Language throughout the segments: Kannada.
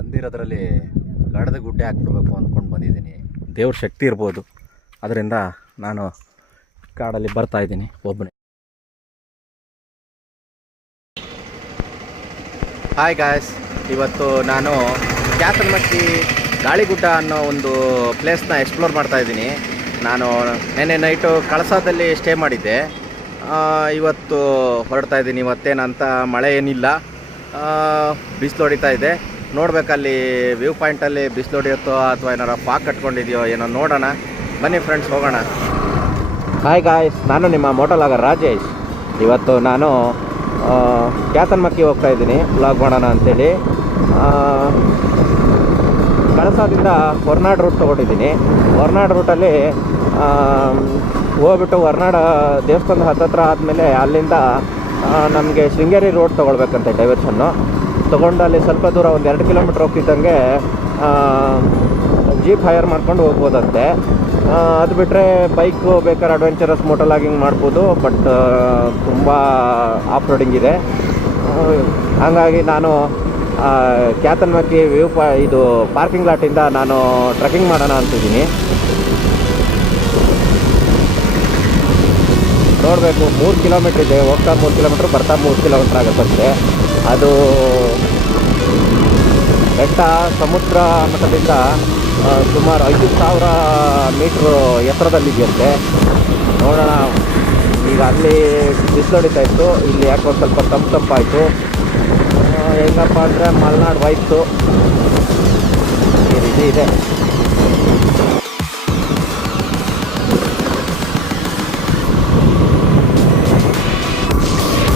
ಬಂದಿರೋದ್ರಲ್ಲಿ ಕಡ್ದ ಗುಡ್ಡೆ ಹಾಕ್ಬಿಡ್ಬೇಕು ಅಂದ್ಕೊಂಡು ಬಂದಿದ್ದೀನಿ. ದೇವ್ರ ಶಕ್ತಿ ಇರ್ಬೋದು, ಅದರಿಂದ ನಾನು ಕಾಡಲ್ಲಿ ಬರ್ತಾಯಿದ್ದೀನಿ ಒಬ್ಬನೇ. ಹಾಯ್ ಗಾಯ್ಸ್, ಇವತ್ತು ನಾನು ಕ್ಯಾತನಮಕ್ಕಿ ಗಾಳಿಗುಡ್ಡ ಅನ್ನೋ ಒಂದು ಪ್ಲೇಸ್ನ ಎಕ್ಸ್ಪ್ಲೋರ್ ಮಾಡ್ತಾಯಿದ್ದೀನಿ. ನಾನು ನೆನ್ನೆ ನೈಟು ಕಳಸದಲ್ಲಿ ಸ್ಟೇ ಮಾಡಿದ್ದೆ. ಇವತ್ತು ಹೊರಡ್ತಾ ಇದ್ದೀನಿ. ಇವತ್ತೇನಂತ ಮಳೆ ಏನಿಲ್ಲ, ಬಿಸಿಲು ಹೊಡಿತಾ ಇದೆ. ನೋಡ್ಬೇಕಲ್ಲಿ ವ್ಯೂ ಪಾಯಿಂಟಲ್ಲಿ ಬಿಸಿಲು ಹೊಡಿಯುತ್ತೋ ಅಥವಾ ಏನಾರು ಫಾಗ್ ಕಟ್ಕೊಂಡಿದೆಯೋ ಏನೋ ನೋಡೋಣ. ಬನ್ನಿ ಫ್ರೆಂಡ್ಸ್, ಹೋಗೋಣ. ಹಾಯ್ ಗಾಯ್ಸ್, ನಾನು ನಿಮ್ಮ ಮೋಟೋಲಾಗರ್ ರಾಜೇಶ್. ಇವತ್ತು ನಾನು ಕ್ಯಾತನಮಕ್ಕಿ ಹೋಗ್ತಾ ಇದ್ದೀನಿ ವ್ಲಾಗ್ ಮಾಡೋಣ ಅಂಥೇಳಿ. ಕಳಸದಿಂದ ಹೊರನಾಡು ರೂಟ್ ತೊಗೊಂಡಿದ್ದೀನಿ. ಹೊರನಾಡು ರೂಟಲ್ಲಿ ಹೋಗ್ಬಿಟ್ಟು ಹೊರನಾಡು ದೇವಸ್ಥಾನದ ಹತ್ತತ್ರ ಆದಮೇಲೆ ಅಲ್ಲಿಂದ ನಮಗೆ ಶೃಂಗೇರಿ ರೋಡ್ ತೊಗೊಳ್ಬೇಕಂತೆ, ಡೈವರ್ಷನ್ನು ತೊಗೊಂಡು ಅಲ್ಲಿ ಸ್ವಲ್ಪ ದೂರ ಒಂದು 2 ಕಿಲೋಮೀಟ್ರ್ ಹೋಗ್ತಿದ್ದಂಗೆ ಜೀಪ್ ಹೈರ್ ಮಾಡ್ಕೊಂಡು ಹೋಗ್ಬೋದಂತೆ. ಅದು ಬಿಟ್ಟರೆ ಬೈಕು ಬೇಕಾದ್ರೆ ಅಡ್ವೆಂಚರಸ್ ಮೋಟೋಲಾಗಿಂಗ್ ಮಾಡ್ಬೋದು, ಬಟ್ ತುಂಬ ಆಫ್ ರೋಡಿಂಗ್ ಇದೆ. ಹಾಗಾಗಿ ನಾನು ಕ್ಯಾತನಮಕ್ಕಿ ಇದು ಪಾರ್ಕಿಂಗ್ ಲಾಟಿಂದ ನಾನು ಟ್ರೆಕ್ಕಿಂಗ್ ಮಾಡೋಣ ಅಂತಿದ್ದೀನಿ. ನೋಡಬೇಕು, 3 ಕಿಲೋಮೀಟ್ರ್ ಇದೆ. ಹೋಗ್ತಾ 3 ಕಿಲೋಮೀಟ್ರ್, ಬರ್ತಾ 3 ಕಿಲೋಮೀಟ್ರ್ ಆಗುತ್ತಂತೆ. ಅದು ಬೆಟ್ಟ ಸಮುದ್ರ ಮಟ್ಟದಿಂದ ಸುಮಾರು 5,000 ಮೀಟ್ರು ಎತ್ತರದಲ್ಲಿದೆಯಂತೆ. ನೋಡೋಣ. ಈಗ ಅಲ್ಲಿ ಬಿಸಿಲು ಹೊಡಿತಾ ಇತ್ತು, ಇಲ್ಲಿ ಯಾಕೋ ಸ್ವಲ್ಪ ತಂಪಾಯಿತು. ಹೆಂಗಪ್ಪ ಅಂದರೆ ಮಲೆನಾಡು ವೈಬ್ಸು ಈ ರೀತಿ ಇದೆ.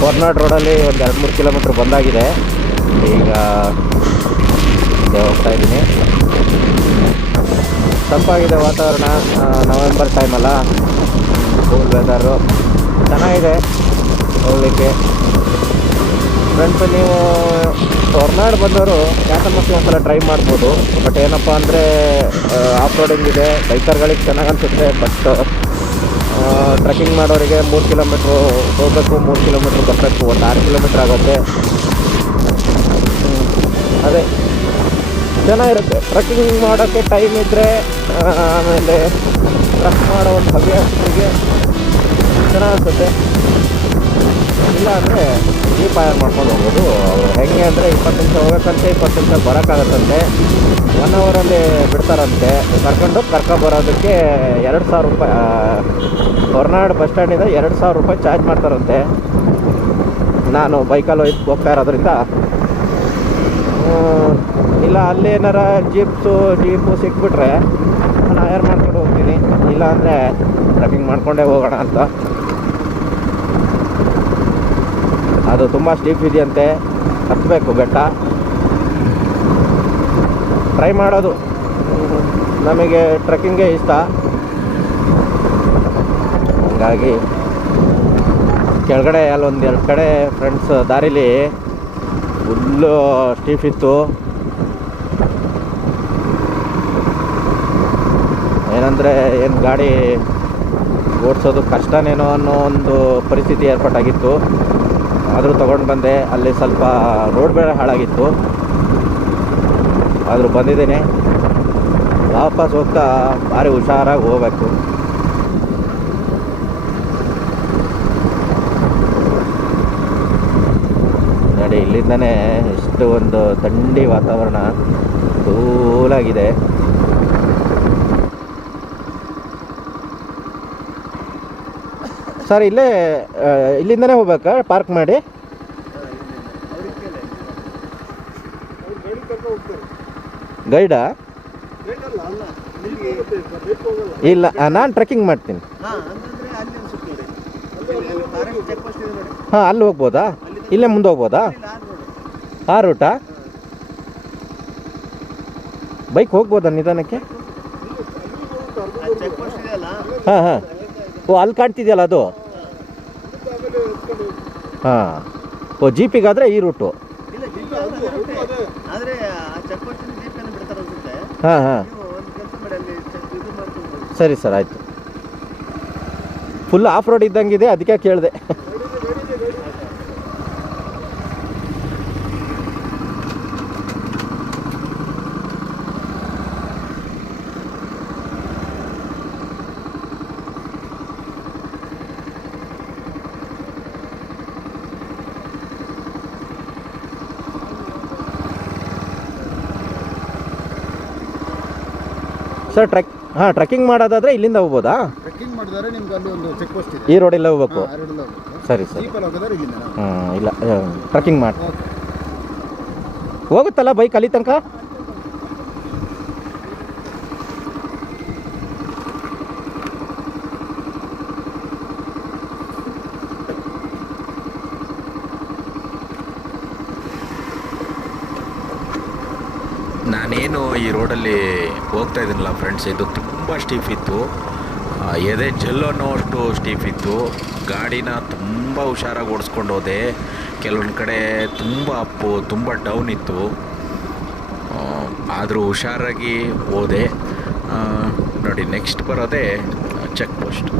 ಹೊರನಾಡು ರೋಡಲ್ಲಿ ಒಂದು 2-3 ಕಿಲೋಮೀಟ್ರ್ ಬಂದಾಗಿದೆ. ಈಗ ಹೋಗ್ತಾ ಇದ್ದೀನಿ. ತಂಪಾಗಿದೆ ವಾತಾವರಣ, ನವೆಂಬರ್ ಟೈಮಲ್ಲ, ಕೂಲ್ ವೆದರು ಚೆನ್ನಾಗಿದೆ ಹೋಗಲಿಕ್ಕೆ. ಫ್ರೆಂಡ್ಸ್, ನೀವು ಹೊರನಾಡು ಬಂದವರು ಕ್ಯಾತನಮಕ್ಕಿ ಒಂದ್ಸಲ ಟ್ರೈ ಮಾಡ್ಬೋದು. ಬಟ್ ಏನಪ್ಪ ಅಂದರೆ ಆಫ್ ರೋಡಿಂಗ್ ಇದೆ, ಬೈಕರ್ಗಳಿಗೆ ಚೆನ್ನಾಗಿ ಅನಿಸುತ್ತೆ. ಬಟ್ ಟ್ರೆಕ್ಕಿಂಗ್ ಮಾಡೋರಿಗೆ 3 ಕಿಲೋಮೀಟ್ರು ಹೋಗಬೇಕು, 3 ಕಿಲೋಮೀಟ್ರ್ ಬರಬೇಕು, ಒಂದು 6 ಕಿಲೋಮೀಟ್ರ್ ಆಗುತ್ತೆ. ಅದೇ ಚೆನ್ನಾಗಿರುತ್ತೆ ಟ್ರೆಕ್ಕಿಂಗ್ ಮಾಡೋಕ್ಕೆ ಟೈಮ್ ಇದ್ದರೆ. ಆಮೇಲೆ ಟ್ರೆಕ್ ಮಾಡೋ ಒಂದು ಹವ್ಯಾಸರಿಗೆ ಚೆನ್ನಾಗಿರುತ್ತೆ. ಇಲ್ಲ ಅಂದರೆ ಜೀಪ್ ಹೈರ್ ಮಾಡ್ಕೊಂಡು ಹೋಗ್ಬೋದು. ಹೆಂಗೆ ಅಂದರೆ 20 ನಿಮಿಷ ಹೋಗೋಕ್ಕಂತೆ, 20 ನಿಮಿಷ ಬರೋಕ್ಕಾಗತ್ತಂತೆ. 1 ಅವರಲ್ಲಿ ಬಿಡ್ತಾರಂತೆ. ಕರ್ಕೊಬರೋದಕ್ಕೆ 2,000 ರೂಪಾಯಿ. ಹೊರನಾಡು ಬಸ್ ಸ್ಟ್ಯಾಂಡಿಂದ 2,000 ರೂಪಾಯಿ ಚಾರ್ಜ್ ಮಾಡ್ತಾರಂತೆ. ನಾನು ಬೈಕಲ್ಲಿ ಹೋಗ್ತಾ ಇರೋದ್ರಿಂದ, ಇಲ್ಲ ಅಲ್ಲಿ ಏನಾರ ಜೀಪು ಸಿಕ್ಬಿಟ್ರೆ ನಾನು ಹೈರ್ ಮಾಡ್ಕೊಂಡು ಹೋಗ್ತೀನಿ. ಇಲ್ಲ ಅಂದರೆ ಟ್ರೆಕ್ಕಿಂಗ್ ಮಾಡ್ಕೊಂಡೇ ಹೋಗೋಣ ಅಂತ. ಅದು ತುಂಬ ಸ್ಟೀಪ್ ಇದೆಯಂತೆ, ಹತ್ತಬೇಕು ಬೆಟ್ಟ. ಟ್ರೈ ಮಾಡೋದು, ನಮಗೆ ಟ್ರೆಕ್ಕಿಂಗೇ ಇಷ್ಟ. ಹಾಗಾಗಿ ಕೆಳಗಡೆ ಅಲ್ಲೊಂದು 2 ಕಡೆ ಫ್ರೆಂಡ್ಸ್ ದಾರಿಲಿ ಫುಲ್ಲು ಸ್ಟೀಫ್ ಇತ್ತು. ಏನಂದರೆ ಏನು ಗಾಡಿ ಓಡಿಸೋದು ಕಷ್ಟನೇನೋ ಅನ್ನೋ ಒಂದು ಪರಿಸ್ಥಿತಿ ಏರ್ಪಟ್ಟಾಗಿತ್ತು. ಆದರೂ ತೊಗೊಂಡು ಬಂದೆ. ಅಲ್ಲಿ ಸ್ವಲ್ಪ ರೋಡ್ ಬೇರೆ ಹಾಳಾಗಿತ್ತು, ಆದರೂ ಬಂದಿದ್ದೀನಿ. ವಾಪಸ್ ಹೋಗ್ತಾ ಭಾರಿ ಹುಷಾರಾಗಿ ಹೋಗ್ಬೇಕು. ನೋಡಿ, ಇಲ್ಲಿಂದನೇ ಎಷ್ಟು ಒಂದು ಥಂಡಿ ವಾತಾವರಣ, ಕೂಲಾಗಿದೆ. ಸರ್, ಇಲ್ಲಿಂದನೇ ಹೋಗ್ಬೇಕಾ ಪಾರ್ಕ್ ಮಾಡಿ? ಗೈಡಾ? ಇಲ್ಲ, ನಾನು ಟ್ರೆಕ್ಕಿಂಗ್ ಮಾಡ್ತೀನಿ. ಹಾಂ, ಅಲ್ಲಿ ಹೋಗ್ಬೋದಾ? ಇಲ್ಲೇ ಮುಂದೆ ಹೋಗ್ಬೋದಾ? ಆ ರೂಟಾ? ಬೈಕ್ ಹೋಗ್ಬೋದಾ ನಿಧಾನಕ್ಕೆ? ಹಾಂ ಹಾಂ. ಓ, ಅಲ್ಲಿ ಕಾಣ್ತಿದೆಯಲ್ಲ ಅದು? ಹಾಂ. ಓ, ಜೀಪಿಗಾದರೆ ಈ ರೂಟು? ಹಾಂ ಹಾಂ. ಸರಿ ಸರ್, ಆಯಿತು. ಫುಲ್ ಆಫ್ ರೋಡ್ ಇದ್ದಂಗಿದೆ, ಅದಕ್ಕೆ ಕೇಳಿದೆ. ಸರ್ ಟ್ರೆಕ್ಕಿಂಗ್ ಮಾಡೋದಾದರೆ ಇಲ್ಲಿಂದ ಹೋಗ್ಬೋದಾ? ಟ್ರೆಕ್ಕಿಂಗ್ ಮಾಡಿದರೆ ನಿಮ್ಗೆ ಅಲ್ಲಿ ಒಂದು ಚೆಕ್ ಪೋಸ್ಟ್ ಇದೆ, ಈ ರೋಡೆಲ್ಲ ಹೋಗ್ಬೇಕು. ಆ ರೋಡೆಲ್ಲ ಹೋಗ್ಬೇಕು. ಸರಿ ಸರಿ. ಜೀಪಲ್ಲಿ ಹೋಗೋದಾದ್ರೆ ಇಲ್ಲಿಂದ ಇಲ್ಲ ಟ್ರೆಕ್ಕಿಂಗ್ ಮಾಡಿ ಓಕೆ. ಹೋಗುತ್ತಲ್ಲ ಬೈಕ್ ಅಲ್ಲಿ ತನಕ? ನಾನೇನು ಈ ರೋಡಲ್ಲಿ ಹೋಗ್ತಾ ಇದ್ದೀನಲ್ಲ ಫ್ರೆಂಡ್ಸ್, ಇದು ತುಂಬ ಸ್ಟೀಫ್ ಇತ್ತು, ಎದೆ ಜೆಲ್ ಅನ್ನೋಷ್ಟು ಸ್ಟೀಫ್ ಇತ್ತು. ಗಾಡಿನ ತುಂಬ ಹುಷಾರಾಗಿ ಓಡಿಸ್ಕೊಂಡು ಹೋದೆ. ಕೆಲವೊಂದು ಕಡೆ ತುಂಬ ಅಪ್ಪು, ತುಂಬ ಡೌನ್ ಇತ್ತು, ಆದರೂ ಹುಷಾರಾಗಿ ಹೋದೆ. ನೋಡಿ, ನೆಕ್ಸ್ಟ್ ಬರೋದೇ ಚೆಕ್ ಪೋಸ್ಟ್.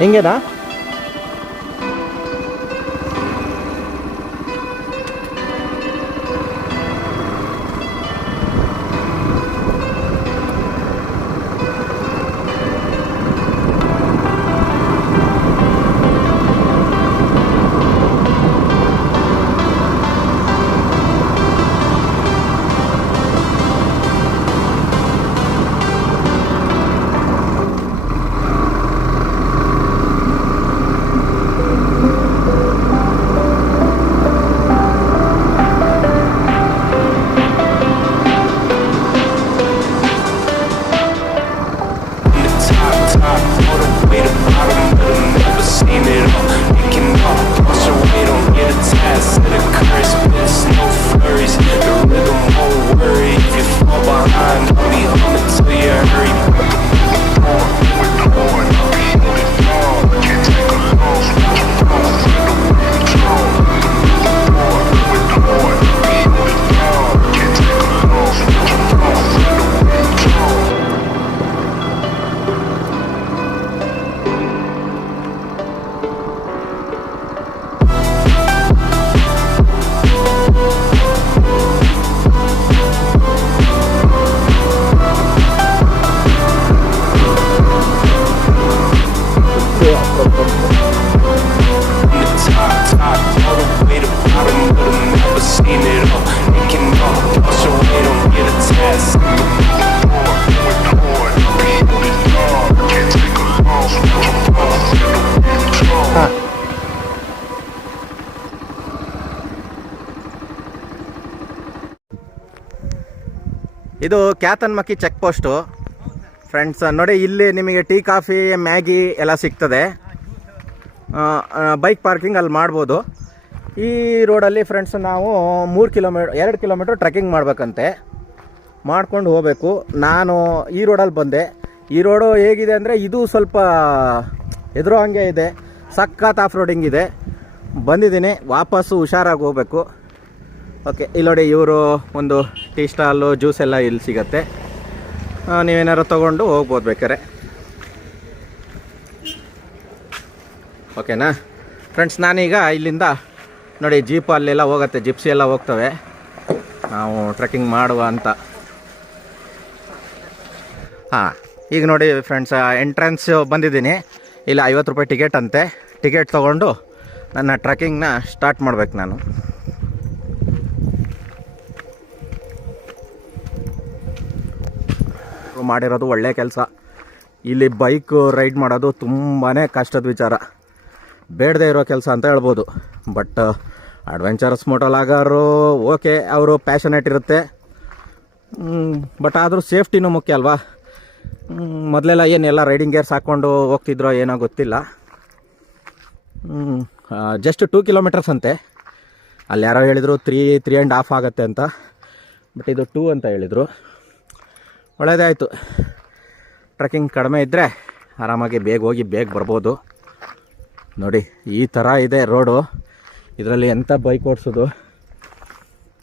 ಹಿಂಗೇನಾ? ಇದು ಕ್ಯಾತನ್ಮಕ್ಕಿ ಚೆಕ್ ಪೋಸ್ಟು ಫ್ರೆಂಡ್ಸ್. ನೋಡಿ, ಇಲ್ಲಿ ನಿಮಗೆ ಟೀ, ಕಾಫಿ, ಮ್ಯಾಗಿ ಎಲ್ಲ ಸಿಗ್ತದೆ. ಬೈಕ್ ಪಾರ್ಕಿಂಗ್ ಅಲ್ಲಿ ಮಾಡ್ಬೋದು. ಈ ರೋಡಲ್ಲಿ ಫ್ರೆಂಡ್ಸ್ ನಾವು 2 ಕಿಲೋಮೀಟ್ರ್ ಟ್ರೆಕ್ಕಿಂಗ್ ಮಾಡಬೇಕಂತೆ, ಮಾಡ್ಕೊಂಡು ಹೋಗಬೇಕು. ನಾನು ಈ ರೋಡಲ್ಲಿ ಬಂದೆ. ಈ ರೋಡು ಹೇಗಿದೆ ಅಂದರೆ, ಇದು ಸ್ವಲ್ಪ ಎದುರು ಹಂಗೆ ಇದೆ, ಸಖತ್ ಆಫ್ ರೋಡಿಂಗ್ ಇದೆ. ಬಂದಿದ್ದೀನಿ, ವಾಪಸ್ಸು ಹುಷಾರಾಗಿ ಹೋಗಬೇಕು. ಓಕೆ, ಇಲ್ಲಿ ನೋಡಿ, ಇವರು ಒಂದು ಟೀ ಸ್ಟಾಲು, ಜ್ಯೂಸ್ ಎಲ್ಲ ಇಲ್ಲಿ ಸಿಗತ್ತೆ. ನೀವೇನಾರು ತೊಗೊಂಡು ಹೋಗ್ಬೋದು ಬೇಕಾರೆ. ಓಕೆನಾ ಫ್ರೆಂಡ್ಸ್? ನಾನೀಗ ಇಲ್ಲಿಂದ ನೋಡಿ, ಜೀಪ್ ಅಲ್ಲೆಲ್ಲ ಹೋಗುತ್ತೆ, ಜಿಪ್ಸಿ ಎಲ್ಲ ಹೋಗ್ತವೆ ನಾವು ಟ್ರೆಕ್ಕಿಂಗ್ ಮಾಡುವ ಅಂತ. ಹಾಂ, ಈಗ ನೋಡಿ ಫ್ರೆಂಡ್ಸ್, ಎಂಟ್ರೆನ್ಸ್ ಬಂದಿದ್ದೀನಿ. ಇಲ್ಲಿ 50 ರೂಪಾಯಿ ಟಿಕೆಟ್ ಅಂತೆ. ಟಿಕೆಟ್ ತೊಗೊಂಡು ನನ್ನ ಟ್ರೆಕ್ಕಿಂಗ್ನ ಸ್ಟಾರ್ಟ್ ಮಾಡ್ಬೇಕು ನಾನು. ಮಾಡಿರೋದು ಒಳ್ಳೆಯ ಕೆಲಸ. ಇಲ್ಲಿ ಬೈಕ್ ರೈಡ್ ಮಾಡೋದು ತುಂಬಾ ಕಷ್ಟದ ವಿಚಾರ, ಬೇಡದೇ ಇರೋ ಕೆಲಸ ಅಂತ ಹೇಳ್ಬೋದು. ಬಟ್ ಅಡ್ವೆಂಚರಸ್ ಮೋಟೋಲಾಗರು ಓಕೆ, ಅವರು ಪ್ಯಾಷನೇಟ್ ಇರುತ್ತೆ, ಬಟ್ ಆದರೂ ಸೇಫ್ಟಿನೂ ಮುಖ್ಯ ಅಲ್ವಾ. ಮೊದಲೆಲ್ಲ ಏನೆಲ್ಲ ರೈಡಿಂಗ್ ಗೇರ್ಸ್ ಹಾಕ್ಕೊಂಡು ಹೋಗ್ತಿದ್ರೋ ಏನೋ ಗೊತ್ತಿಲ್ಲ. ಜಸ್ಟ್ 2 ಕಿಲೋಮೀಟರ್ಸ್ ಅಂತೆ. ಅಲ್ಲಿ ಯಾರೋ ಹೇಳಿದರು 3.5 ಆಗುತ್ತೆ ಅಂತ, ಬಟ್ ಇದು 2 ಅಂತ ಹೇಳಿದರು. ಒಳ್ಳೆಯದೇ ಆಯಿತು. ಟ್ರೆಕ್ಕಿಂಗ್ ಕಡಿಮೆ ಇದ್ದರೆ ಆರಾಮಾಗಿ ಬೇಗ ಹೋಗಿ ಬೇಗ ಬರ್ಬೋದು. ನೋಡಿ ಈ ಥರ ಇದೆ ರೋಡು. ಇದರಲ್ಲಿ ಎಂಥ ಬೈಕ್ ಓಡಿಸೋದು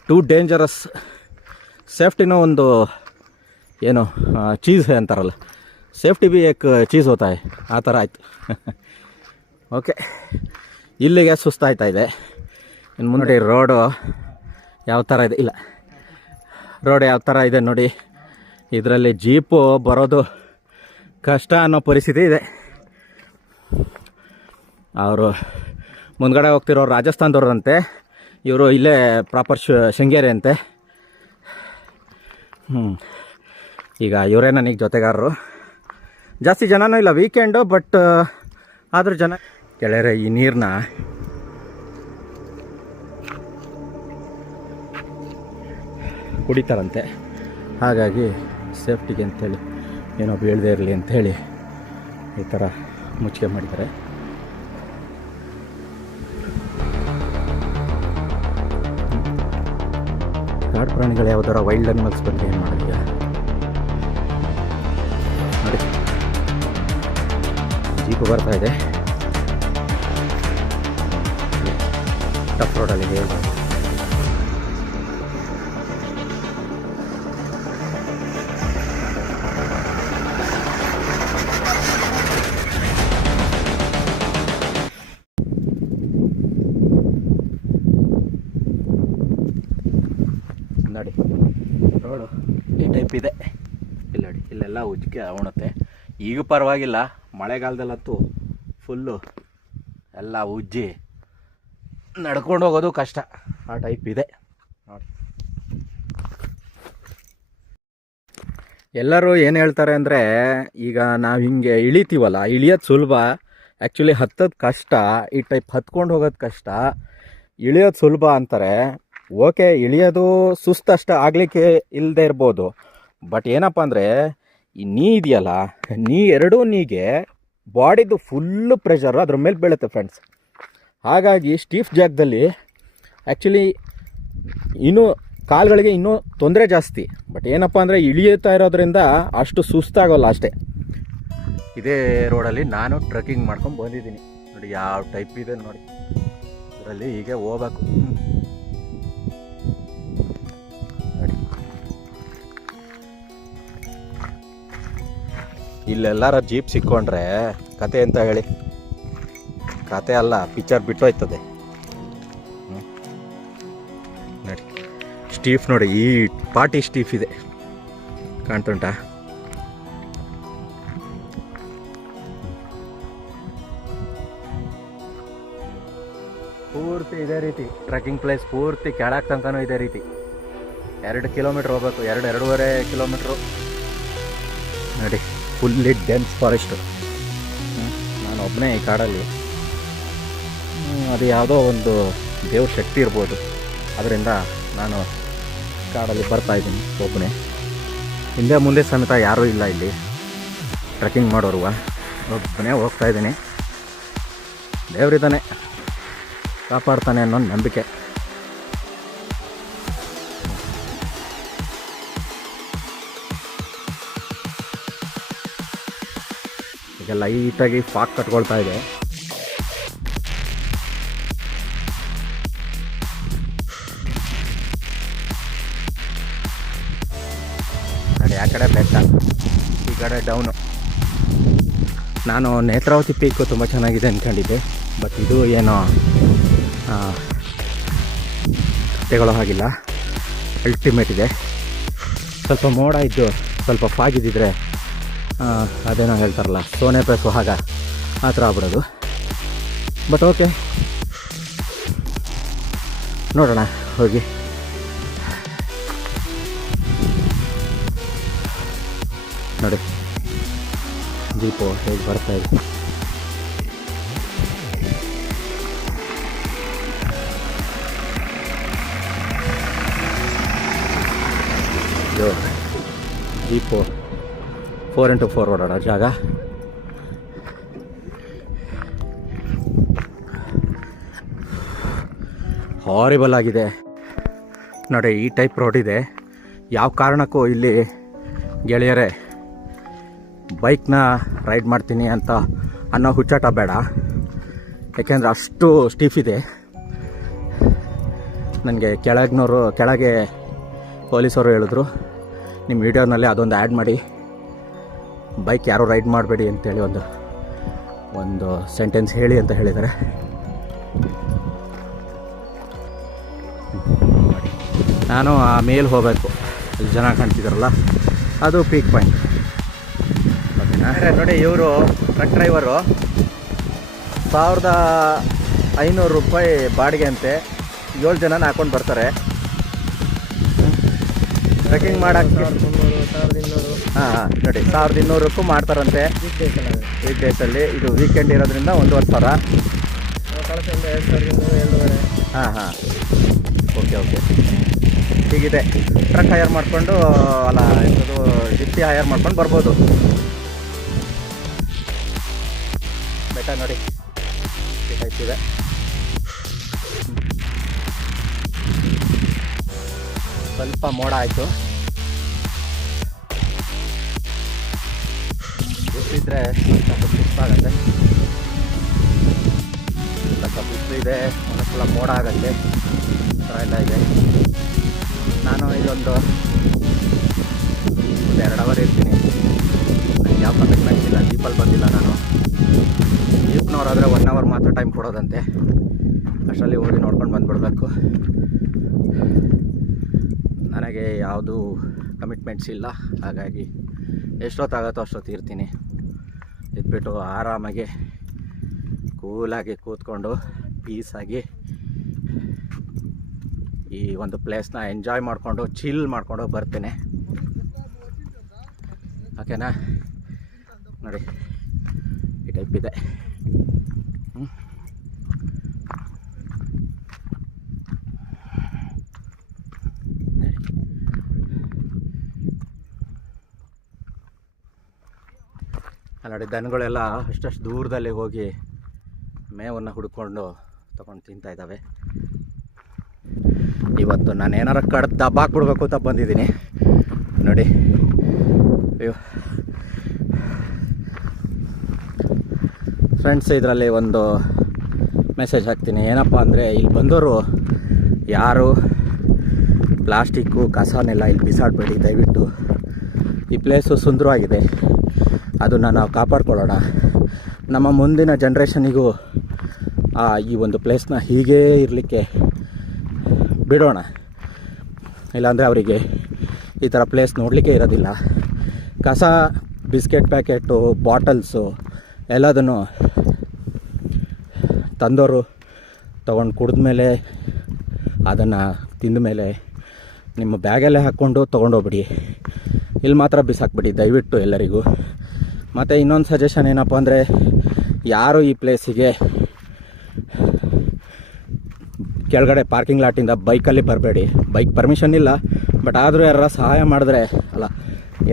ಟೂ ಡೇಂಜರಸ್. ಸೇಫ್ಟಿನೂ ಒಂದು ಏನು ಚೀಸ್ ಅಂತಾರಲ್ಲ, ಸೇಫ್ಟಿ ಬಿ ಏಕ್ ಚೀಸ್ ಹೋತಾ ಹೈ, ಆ ಥರ ಆಯಿತು. ಓಕೆ, ಇಲ್ಲಿಗೆ ಸುಸ್ತಾಯ್ತಾ ಇದೆ. ಇನ್ನು ಮುಂದೆ ರೋಡು ಯಾವ ಥರ ಇದೆ, ಇಲ್ಲ ರೋಡ್ ಯಾವ ಥರ ಇದೆ ನೋಡಿ. ಇದರಲ್ಲಿ ಜೀಪು ಬರೋದು ಕಷ್ಟ ಅನ್ನೋ ಪರಿಸ್ಥಿತಿ ಇದೆ. ಅವರು ಮುಂದ್ಗಡೆ ಹೋಗ್ತಿರೋರು ರಾಜಸ್ಥಾನದವ್ರಂತೆ, ಇವರು ಇಲ್ಲೇ ಪ್ರಾಪರ್ ಶೃಂಗೇರಿ ಅಂತೆ. ಈಗ ಇವರೇ ನನಗೆ ಜೊತೆಗಾರರು. ಜಾಸ್ತಿ ಜನನೂ ಇಲ್ಲ, ವೀಕೆಂಡು, ಬಟ್ ಆದರೂ ಜನ ಕೆಳರೆ ಈ ನೀರನ್ನ ಕುಡಿತಾರಂತೆ. ಹಾಗಾಗಿ ಸೇಫ್ಟಿಗೆ ಅಂಥೇಳಿ ಏನೋ ಬೀಳದೇ ಇರಲಿ ಅಂಥೇಳಿ ಈ ಥರ ಮುಚ್ಚಿಗೆ ಮಾಡಿದ್ದಾರೆ. ಕಾಡು ಪ್ರಾಣಿಗಳು ಯಾವುದಾರ ವೈಲ್ಡ್ ಅನಿಮಲ್ಸ್ ಬಂದರೆ ಏನು ಮಾಡೋದೀಗ ನೋಡಿ. ಜೀಪು ಬರ್ತಾ ಇದೆ ಟಫ್ ರೋಡಲ್ಲಿ. ನೋಡಿ ರೋಡು ಈ ಟೈಪ್ ಇದೆ. ಇಲ್ಲಿ ನೋಡಿ, ಇಲ್ಲೆಲ್ಲ ಉಜ್ಜಿಗೆ ಅವಣುತ್ತೆ. ಈಗ ಪರವಾಗಿಲ್ಲ, ಮಳೆಗಾಲದಲ್ಲಂತೂ ಫುಲ್ಲು ಎಲ್ಲ ಉಜ್ಜಿ ನಡ್ಕೊಂಡು ಹೋಗೋದು ಕಷ್ಟ, ಆ ಟೈಪ್ ಇದೆ ನೋಡಿ. ಎಲ್ಲರೂ ಏನು ಹೇಳ್ತಾರೆ ಅಂದರೆ, ಈಗ ನಾವು ಹಿಂಗೆ ಇಳಿತೀವಲ್ಲ, ಇಳಿಯೋದು ಸುಲಭ, ಆ್ಯಕ್ಚುಲಿ ಹತ್ತೋದು ಕಷ್ಟ. ಈ ಟೈಪ್ ಹತ್ಕೊಂಡು ಹೋಗೋದು ಕಷ್ಟ, ಇಳಿಯೋದು ಸುಲಭ ಅಂತಾರೆ. ಓಕೆ, ಇಳಿಯೋದು ಸುಸ್ತಷ್ಟ ಆಗಲಿಕ್ಕೆ ಇಲ್ಲದೆ ಇರ್ಬೋದು, ಬಟ್ ಏನಪ್ಪ ಅಂದರೆ ಈ ನೀ ಇದೆಯಲ್ಲ, ಎರಡೂ ನೀಗೆ ಬಾಡಿದು ಫುಲ್ಲು ಪ್ರೆಷರು ಅದ್ರ ಮೇಲೆ ಬೀಳುತ್ತೆ ಫ್ರೆಂಡ್ಸ್. ಹಾಗಾಗಿ ಸ್ಟೀಫ್ ಜಾಗದಲ್ಲಿ ಆ್ಯಕ್ಚುಲಿ ಇನ್ನೂ ಕಾಲುಗಳಿಗೆ ಇನ್ನೂ ತೊಂದರೆ ಜಾಸ್ತಿ. ಬಟ್ ಏನಪ್ಪ ಅಂದರೆ ಇಳಿಯುತ್ತಾ ಇರೋದ್ರಿಂದ ಅಷ್ಟು ಸುಸ್ತಾಗೋಲ್ಲ ಅಷ್ಟೇ. ಇದೇ ರೋಡಲ್ಲಿ ನಾನು ಟ್ರೆಕ್ಕಿಂಗ್ ಮಾಡ್ಕೊಂಡು ಬಂದಿದ್ದೀನಿ ನೋಡಿ, ಯಾವ ಟೈಪ್ ಇದೆ ನೋಡಿ. ಇದರಲ್ಲಿ ಹೀಗೆ ಹೋಗ್ಬೇಕು ನೋಡಿ. ಇಲ್ಲೆಲ್ಲಾರ ಜೀಪ್ ಸಿಕ್ಕೊಂಡ್ರೆ ಕತೆ ಅಂತ ಹೇಳಿ, ಕತೆ ಅಲ್ಲ, ಪಿಕ್ಚರ್ ಬಿಟ್ಟೋಯ್ತದೆ ನೋಡಿ. ಸ್ಟೀಫ್ ನೋಡಿ, ಈ ಪಾರ್ಟಿ ಸ್ಟೀಫ್ ಇದೆ, ಕಾಣ್ತುಂಟಾ? ಪೂರ್ತಿ ಇದೇ ರೀತಿ ಟ್ರೆಕ್ಕಿಂಗ್ ಪ್ಲೇಸ್, ಪೂರ್ತಿ ಕೆಳಗೆ ತನಕನೂ ಇದೇ ರೀತಿ. 2 ಕಿಲೋಮೀಟ್ರ್ ಹೋಗ್ಬೇಕು, 2.5 ಕಿಲೋಮೀಟ್ರು ನೋಡಿ. Fully dense forest. ನಾನು ಒಬ್ಬನೇ ಈ ಕಾಡಲ್ಲಿ. ಅದು ಯಾವುದೋ ಒಂದು ದೇವ್ರ ಶಕ್ತಿ ಇರ್ಬೋದು, ಅದರಿಂದ ನಾನು ಕಾಡಲ್ಲಿ ಬರ್ತಾಯಿದ್ದೀನಿ ಒಬ್ಬನೇ. ಹಿಂದೆ ಮುಂದೆ ಸಮೇತ ಯಾರೂ ಇಲ್ಲ ಇಲ್ಲಿ ಟ್ರೆಕ್ಕಿಂಗ್ ಮಾಡೋರು, ಒಬ್ಬನೇ ಹೋಗ್ತಾಯಿದ್ದೀನಿ. ದೇವರಿದ್ದಾನೆ, ಕಾಪಾಡ್ತಾನೆ ಅನ್ನೋ ನಂಬಿಕೆ. ಈಗ ಲೈಟಾಗಿ ಫಾಗ್ ಕಟ್ಕೊಳ್ತಾ ಇದೆ. ನೋಡಿ, ಆ ಕಡೆ ಬೆಟ್ಟ, ಈ ಕಡೆ ಡೌನು. ನಾನು ನೇತ್ರಾವತಿ ಪೀಕು ತುಂಬ ಚೆನ್ನಾಗಿದೆ ಅಂದ್ಕೊಂಡಿದ್ದೆ, ಬಟ್ ಇದು ಏನೋ ತಗೊಳ್ಳೋ ಹಾಗಿಲ್ಲ, ಅಲ್ಟಿಮೇಟ್ ಇದೆ. ಸ್ವಲ್ಪ ಮೋಡ ಇದ್ದು ಸ್ವಲ್ಪ ಫಾಗ್ ಇದ್ದಿದ್ರೆ ಅದೇನೋ ಹೇಳ್ತಾರಲ್ಲ, ಸೋನೆ ಪ್ರೆಸ್ಸು ಹಾಗ ಆ ಥರ ಆಗ್ಬಿಡೋದು. ಬಟ್ ಓಕೆ, ನೋಡೋಣ ಹೋಗಿ. ನೋಡಿ ಜೀಪು ಹೇಗೆ ಬರ್ತಾಯಿದೆ. ಜೀಪು 4x4 ಓಡಾಡೋ ಜಾಗ. ಹಾರಿಬಲ್ ಆಗಿದೆ ನೋಡಿ. ಈ ಟೈಪ್ ರೋಡ್ ಇದೆ. ಯಾವ ಕಾರಣಕ್ಕೂ ಇಲ್ಲಿ ಗೆಳೆಯರೇ ಬೈಕ್ನ ರೈಡ್ ಮಾಡ್ತೀನಿ ಅಂತ ಅನ್ನೋ ಹುಚ್ಚಾಟ ಬೇಡ. ಯಾಕೆಂದರೆ ಅಷ್ಟು ಸ್ಟೀಫ್ ಇದೆ. ನನಗೆ ಕೆಳಗೆ ಪೊಲೀಸವರು ಹೇಳಿದ್ರು, ನಿಮ್ಮ ವಿಡಿಯೋನಲ್ಲಿ ಅದೊಂದು ಆ್ಯಡ್ ಮಾಡಿ, ಬೈಕ್ ಯಾರೂ ರೈಡ್ ಮಾಡಬೇಡಿ ಅಂತೇಳಿ ಒಂದು ಸೆಂಟೆನ್ಸ್ ಹೇಳಿ ಅಂತ ಹೇಳಿದ್ದಾರೆ. ನಾನು ಆ ಮೇಲೆ ಹೋಗಬೇಕು. ಅಲ್ಲಿ ಜನ ಕಾಣ್ತಿದ್ದಾರಲ್ಲ, ಅದು ಪೀಕ್ ಪಾಯಿಂಟ್. ಓಕೆನಾ ನೋಡಿ, ಇವರು ಟ್ರಕ್ ಡ್ರೈವರು 1500 ರೂಪಾಯಿ ಬಾಡಿಗೆ ಅಂತೆ. 7 ಜನನ ಹಾಕೊಂಡು ಬರ್ತಾರೆ ಟ್ರೆಕ್ಕಿಂಗ್ ಮಾಡೋಕ್ಕೆ. ಹಾಂ ನೋಡಿ, 1200ಕ್ಕೂ ಮಾಡ್ತಾರಂತೆ ವೀಕ್ ಡೇಸಲ್ಲಿ. ಇದು ವೀಕೆಂಡ್ ಇರೋದ್ರಿಂದ 1500. ಹಾಂ ಓಕೆ ಹೀಗಿದೆ. ಟ್ರಕ್ ಹೈರ್ ಮಾಡಿಕೊಂಡು ಅಲ್ಲ ಎಂಥದ್ದು ಜಿಪ್ಸಿ ಹೈರ್ ಮಾಡ್ಕೊಂಡು ಬರ್ಬೋದು. ಬೆಟ್ಟ ನೋಡಿ ಇದೆ. ಸ್ವಲ್ಪ ಮೋಡ ಆಯಿತು. ಬಿಸಿಲಿದ್ರೆ ಸ್ವಲ್ಪ ಸುಸ್ತಾಗತ್ತೆ. ಸ್ವಲ್ಪ ಬಿಸಿಲಿದೆ, ಒಂದೊಂದ್ಸಲ ಮೋಡ ಆಗುತ್ತೆ, ಆ ಥರ ಎಲ್ಲ ಇದೆ. ನಾನು ಇದೊಂದು 2 ಅವರ್ ಇರ್ತೀನಿ. ನನಗೆ ಯಾವ ಕಮಿಟ್ಮೆಂಟ್ ಇಲ್ಲ. ಜೀಪಲ್ಲಿ ಬಂದಿಲ್ಲ ನಾನು. ಜೀಪ್ನವರಾದರೆ 1 ಅವರ್ ಮಾತ್ರ ಟೈಮ್ ಕೊಡೋದಂತೆ. ಅಷ್ಟರಲ್ಲಿ ಹೋಗಿ ನೋಡ್ಕೊಂಡು ಬಂದುಬಿಡ್ಬೇಕು. ನನಗೆ ಯಾವುದೂ ಕಮಿಟ್ಮೆಂಟ್ಸ್ ಇಲ್ಲ. ಹಾಗಾಗಿ ಎಷ್ಟೊತ್ತಾಗತ್ತೋ ಅಷ್ಟೊತ್ತು ಇರ್ತೀನಿ. ಇದ್ಬಿಟ್ಟು ಆರಾಮಾಗಿ ಕೂಲಾಗಿ ಕೂತ್ಕೊಂಡು ಪೀಸಾಗಿ ಈ ಒಂದು ಪ್ಲೇಸ್ನ ಎಂಜಾಯ್ ಮಾಡಿಕೊಂಡು ಚಿಲ್ ಮಾಡಿಕೊಂಡು ಬರ್ತೀನಿ. ಓಕೆನಾ ನೋಡಿ, ಈ ಟೈಪ್ ಇದೆ. ನೋಡಿ, ದನಗಳೆಲ್ಲ ಅಷ್ಟಷ್ಟು ದೂರದಲ್ಲಿ ಹೋಗಿ ಮೇವನ್ನು ಹುಡ್ಕೊಂಡು ತೊಗೊಂಡು ತಿಂತಾ ಇದ್ದಾವೆ. ಇವತ್ತು ನಾನು ಏನಾರು ಕಡ್ದು ದಬ್ಬಾಕ್ಬಿಡ್ಬೇಕು ಅಂತ ಬಂದಿದ್ದೀನಿ ನೋಡಿ. ಫ್ರೆಂಡ್ಸ್, ಇದರಲ್ಲಿ ಒಂದು ಮೆಸೇಜ್ ಹಾಕ್ತೀನಿ. ಏನಪ್ಪ ಅಂದರೆ, ಇಲ್ಲಿ ಬಂದವರು ಯಾರು ಪ್ಲಾಸ್ಟಿಕ್ಕು ಕಸನೆಲ್ಲ ಇಲ್ಲಿ ಬಿಸಾಡಬೇಡಿ ದಯವಿಟ್ಟು. ಈ ಪ್ಲೇಸು ಸುಂದರವಾಗಿದೆ, ಅದನ್ನು ನಾವು ಕಾಪಾಡ್ಕೊಳ್ಳೋಣ. ನಮ್ಮ ಮುಂದಿನ ಜನ್ರೇಷನಿಗೂ ಈ ಒಂದು ಪ್ಲೇಸ್ನ ಹೀಗೇ ಇರಲಿಕ್ಕೆ ಬಿಡೋಣ. ಇಲ್ಲಾಂದರೆ ಅವರಿಗೆ ಈ ಥರ ಪ್ಲೇಸ್ ನೋಡಲಿಕ್ಕೆ ಇರೋದಿಲ್ಲ. ಕಸ, ಬಿಸ್ಕೆಟ್ ಪ್ಯಾಕೆಟು, ಬಾಟಲ್ಸು ಎಲ್ಲದನ್ನು ತಂದವರು ತೊಗೊಂಡು ಕುಡಿದ್ಮೇಲೆ ಅದನ್ನು ತಿಂದ ಮೇಲೆ ನಿಮ್ಮ ಬ್ಯಾಗಲ್ಲೇ ಹಾಕ್ಕೊಂಡು ತೊಗೊಂಡೋಗ್ಬಿಡಿ. ಇಲ್ಲಿ ಮಾತ್ರ ಬಿಸಾಕ್ಬಿಡಿ ದಯವಿಟ್ಟು ಎಲ್ಲರಿಗೂ. ಮತ್ತು ಇನ್ನೊಂದು ಸಜೆಷನ್ ಏನಪ್ಪ ಅಂದರೆ, ಯಾರು ಈ ಪ್ಲೇಸಿಗೆ ಕೆಳಗಡೆ ಪಾರ್ಕಿಂಗ್ ಲಾಟಿಂದ ಬೈಕಲ್ಲಿ ಬರಬೇಡಿ. ಬೈಕ್ ಪರ್ಮಿಷನ್ ಇಲ್ಲ, ಬಟ್ ಆದರೂ ಯಾರ ಸಹಾಯ ಮಾಡಿದ್ರೆ, ಅಲ್ಲ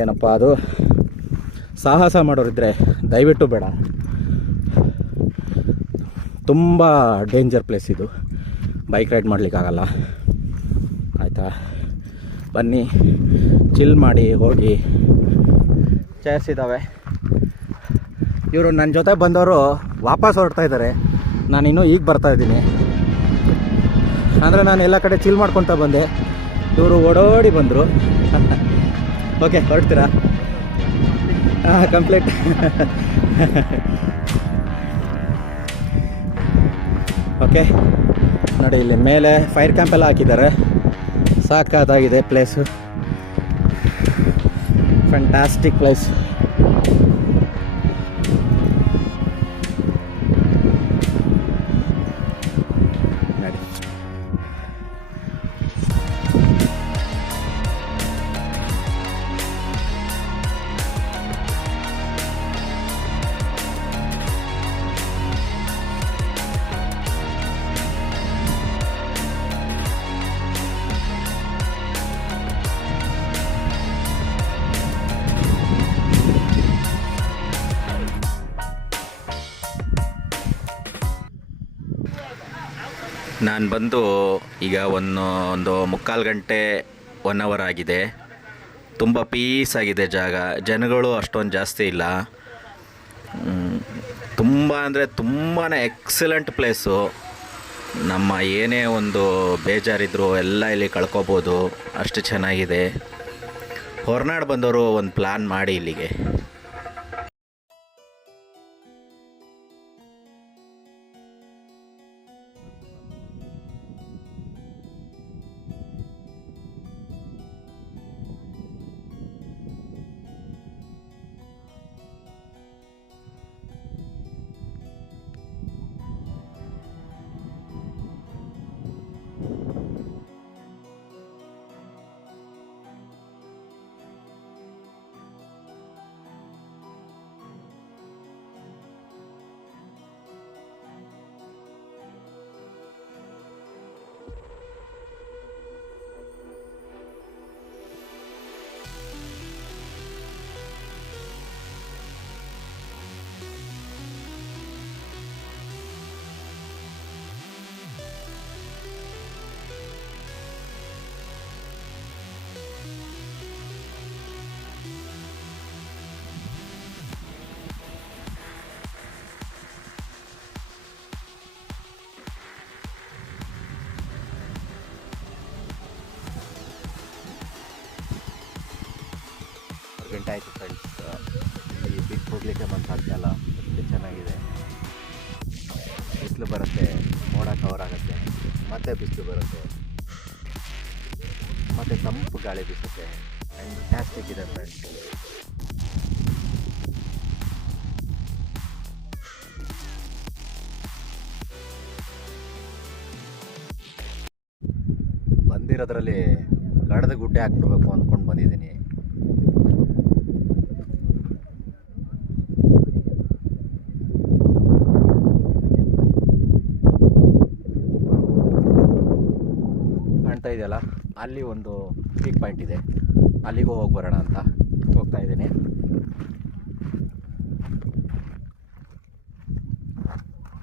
ಏನಪ್ಪ ಅದು, ಸಾಹಸ ಮಾಡೋರಿದ್ದರೆ ದಯವಿಟ್ಟು ಬೇಡ. ತುಂಬ ಡೇಂಜರ್ ಪ್ಲೇಸ್ ಇದು, ಬೈಕ್ ರೈಡ್ ಮಾಡಲಿಕ್ಕಾಗಲ್ಲ. ಆಯಿತಾ, ಬನ್ನಿ ಚಿಲ್ ಮಾಡಿ ಹೋಗಿ. ಚೇರ್ಸ್ ಇದ್ದಾವೆ. ಇವರು ನನ್ನ ಜೊತೆ ಬಂದವರು ವಾಪಸ್ ಹೊರಡ್ತಾ ಇದ್ದಾರೆ. ನಾನಿನ್ನೂ ಈಗ ಬರ್ತಾಯಿದ್ದೀನಿ. ಅಂದರೆ ನಾನು ಎಲ್ಲ ಕಡೆ ಚಿಲ್ ಮಾಡ್ಕೊತ ಬಂದೆ, ಇವರು ಓಡೋಡಿ ಬಂದರು. ಓಕೆ, ಹೊರಡ್ತೀರಾ? ಕಂಪ್ಲೀಟ್. ಓಕೆ ನೋಡಿ, ಇಲ್ಲಿ ಮೇಲೆ ಫೈರ್ ಕ್ಯಾಂಪ್ ಎಲ್ಲ ಹಾಕಿದ್ದಾರೆ. ಸಾಕಾಗಿದೆ ಪ್ಲೇಸು, ಫ್ಯಾಂಟಾಸ್ಟಿಕ್ ಪ್ಲೇಸ್. ನಾನು ಬಂದು ಈಗ ಒಂದು ಮುಕ್ಕಾಲು ಗಂಟೆ 1 ಅವರ್ ಆಗಿದೆ. ತುಂಬ ಪೀಸ್ ಆಗಿದೆ ಜಾಗ, ಜನಗಳು ಅಷ್ಟೊಂದು ಜಾಸ್ತಿ ಇಲ್ಲ. ತುಂಬ ಅಂದರೆ ತುಂಬಾ ಎಕ್ಸಲೆಂಟ್ ಪ್ಲೇಸು. ನಮ್ಮ ಏನೇ ಒಂದು ಬೇಜಾರಿದ್ರು ಎಲ್ಲ ಇಲ್ಲಿ ಕಳ್ಕೊಬೋದು, ಅಷ್ಟು ಚೆನ್ನಾಗಿದೆ. ಹೊರನಾಡು ಬಂದವರು ಒಂದು ಪ್ಲ್ಯಾನ್ ಮಾಡಿ ಇಲ್ಲಿಗೆ. ಗಂಟೆ ಆಯಿತು ಫ್ರೆಂಡ್ಸ್, ಈ ಬಿಟ್ಟು ಹೋಗಲಿಕ್ಕೆ ಮನಸ್ಸಾಗ್ತಾಯಿಲ್ಲ. ಅಷ್ಟು ಚೆನ್ನಾಗಿದೆ. ಬಿಸಿಲು ಬರುತ್ತೆ, ಮೋಡ ಕವರ್ ಆಗುತ್ತೆ, ಮತ್ತೆ ಬಿಸಿಲು ಬರುತ್ತೆ, ಮತ್ತು ತಂಪು ಗಾಳಿ ಬೀಸುತ್ತೆ. ಫ್ಯಾಂಟಾಸ್ಟಿಕ್ ಇದೆ ಫ್ರೆಂಡ್ಸ್. ಬಂದಿರೋದ್ರಲ್ಲಿ ಕಡದ ಗುಡ್ಡೆ ಹಾಕ್ಬಿಡ್ಬೇಕು ಅಂದ್ಕೊಂಡು ಬಂದಿದ್ದೀನಿ. ಕಾಣ್ತಾ ಇದೆಯಲ್ಲ, ಅಲ್ಲಿ ಒಂದು ಪೀಕ್ ಪಾಯಿಂಟ್ ಇದೆ, ಅಲ್ಲಿಗೂ ಹೋಗಿ ಬರೋಣ ಅಂತ ಹೋಗ್ತಾ ಇದ್ದೀನಿ.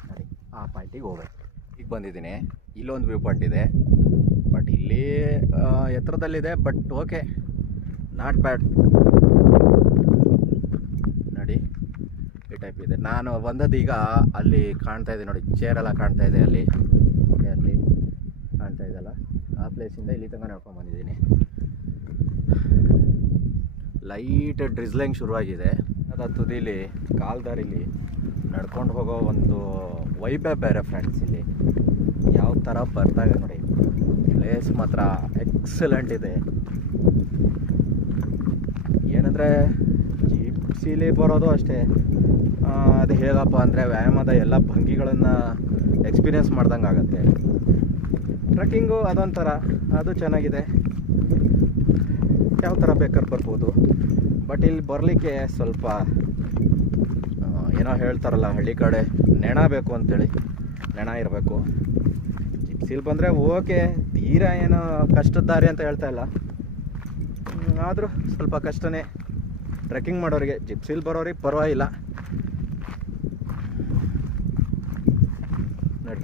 ಸರಿ, ಆ ಪಾಯಿಂಟಿಗೆ ಹೋಗ್ಬೇಕು. ಈಗ ಬಂದಿದ್ದೀನಿ. ಇಲ್ಲೊಂದು ವ್ಯೂ ಪಾಯಿಂಟ್ ಇದೆ, ಬಟ್ ಇಲ್ಲಿ ಎತ್ತರದಲ್ಲಿದೆ, ಬಟ್ ಓಕೆ, ನಾಟ್ ಬ್ಯಾಡ್. ನೋಡಿ, ಈ ಟೈಪ್ ಇದೆ. ನಾನು ಬಂದದ್ದು ಈಗ ಅಲ್ಲಿ ಕಾಣ್ತಾ ಇದೆ ನೋಡಿ, ಚೇರೆಲ್ಲ ಕಾಣ್ತಾ ಇದೆ ಅಲ್ಲಿ ಕಾಣ್ತಾ ಇದೆಯಲ್ಲ, ಆ ಪ್ಲೇಸಿಂದ ಇಲ್ಲಿ ತನಕ ನಡ್ಕೊಂಡು ಬಂದಿದ್ದೀನಿ. ಲೈಟ್ ಡ್ರಿಸ್ಲಿಂಗ್ ಶುರುವಾಗಿದೆ. ಅದು ತುದಿಲಿ ಕಾಲ್ದಾರಿಲಿ ನಡ್ಕೊಂಡು ಹೋಗೋ ಒಂದು ವೈಬೇ ಬೇರೆ ಫ್ರೆಂಡ್ಸ್. ಇಲ್ಲಿ ಯಾವ ಥರ ಬರ್ತಾ ಇದೆ ನೋಡಿ, ಪ್ಲೇಸ್ ಮಾತ್ರ ಎಕ್ಸಲೆಂಟ್ ಇದೆ. ಏನಂದರೆ ಜಿಪ್ಸಿಲಿ ಬರೋದು ಅಷ್ಟೇ, ಅದು ಹೇಗಪ್ಪ ಅಂದರೆ ವ್ಯಾಯಾಮದ ಎಲ್ಲ ಭಂಗಿಗಳನ್ನು ಎಕ್ಸ್ಪೀರಿಯೆನ್ಸ್ ಮಾಡ್ದಂಗೆ ಆಗುತ್ತೆ. ಟ್ರೆಕ್ಕಿಂಗು ಅದೊಂಥರ, ಅದು ಚೆನ್ನಾಗಿದೆ, ಯಾವ ಥರ ಬೇಕಾದ್ರೆ ಬರ್ಬೋದು. ಬಟ್ ಇಲ್ಲಿ ಬರಲಿಕ್ಕೆ ಸ್ವಲ್ಪ ಏನೋ ಹೇಳ್ತಾರಲ್ಲ ಹಳ್ಳಿ ಕಡೆ, ನೆಣ ಬೇಕು ಅಂತೇಳಿ, ನೆಣ ಇರಬೇಕು. ಜಿಪ್ಸಿಲ್ ಬಂದರೆ ಓಕೆ, ತೀರಾ ಏನೋ ಕಷ್ಟದ ದಾರಿ ಅಂತ ಹೇಳ್ತಾ ಇಲ್ಲ, ಆದರೂ ಸ್ವಲ್ಪ ಕಷ್ಟನೇ ಟ್ರೆಕ್ಕಿಂಗ್ ಮಾಡೋರಿಗೆ. ಜಿಪ್ಸಿಲ್ ಬರೋರಿಗೆ ಪರವಾಗಿಲ್ಲ. ನೋಡಿ,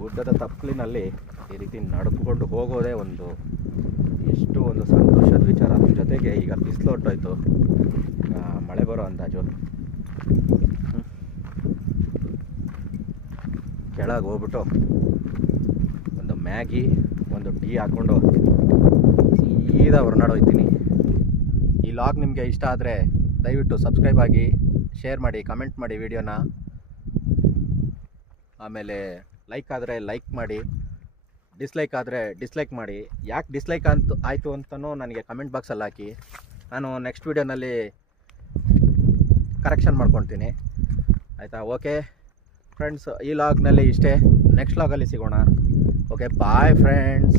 ಗುಡ್ಡದ ತಪ್ಪಲಿನಲ್ಲಿ ಈ ರೀತಿ ನಡ್ಕೊಂಡು ಹೋಗೋದೇ ಎಷ್ಟು ಒಂದು ಸಂತೋಷದ ವಿಚಾರ. ಜೊತೆಗೆ ಈಗ ಬಿಸಿಲು ಹೊಟ್ಟೋಯ್ತು, ಮಳೆ ಬರೋ ಅಂದಾಜು. ಕೆಳಗೆ ಹೋಗ್ಬಿಟ್ಟು ಒಂದು ಮ್ಯಾಗಿ, ಒಂದು ಟೀ ಹಾಕ್ಕೊಂಡು ಸೀದಾ ಹೊರನಾಡು ಹೋಗ್ತೀನಿ. ಈ ಲಾಗ್ ನಿಮಗೆ ಇಷ್ಟ ಆದರೆ ದಯವಿಟ್ಟು ಸಬ್ಸ್ಕ್ರೈಬ್ ಆಗಿ, ಶೇರ್ ಮಾಡಿ, ಕಮೆಂಟ್ ಮಾಡಿ ವಿಡಿಯೋನ. ಆಮೇಲೆ ಲೈಕ್ ಆದರೆ ಲೈಕ್ ಮಾಡಿ, ಡಿಸ್ಲೈಕ್ ಆದರೆ ಡಿಸ್ಲೈಕ್ ಮಾಡಿ. ಯಾಕೆ ಡಿಸ್ಲೈಕ್ ಆಯಿತು ಅಂತಲೂ ನನಗೆ ಕಮೆಂಟ್ ಬಾಕ್ಸಲ್ಲಿ ಹಾಕಿ, ನಾನು ನೆಕ್ಸ್ಟ್ ವೀಡಿಯೋನಲ್ಲಿ ಕರೆಕ್ಷನ್ ಮಾಡ್ಕೊಳ್ತೀನಿ, ಆಯಿತಾ? ಓಕೆ ಫ್ರೆಂಡ್ಸ್, ಈ ಲಾಗ್ನಲ್ಲಿ ಇಷ್ಟೇ. ನೆಕ್ಸ್ಟ್ ಲಾಗಲ್ಲಿ ಸಿಗೋಣ. Okay, bye friends.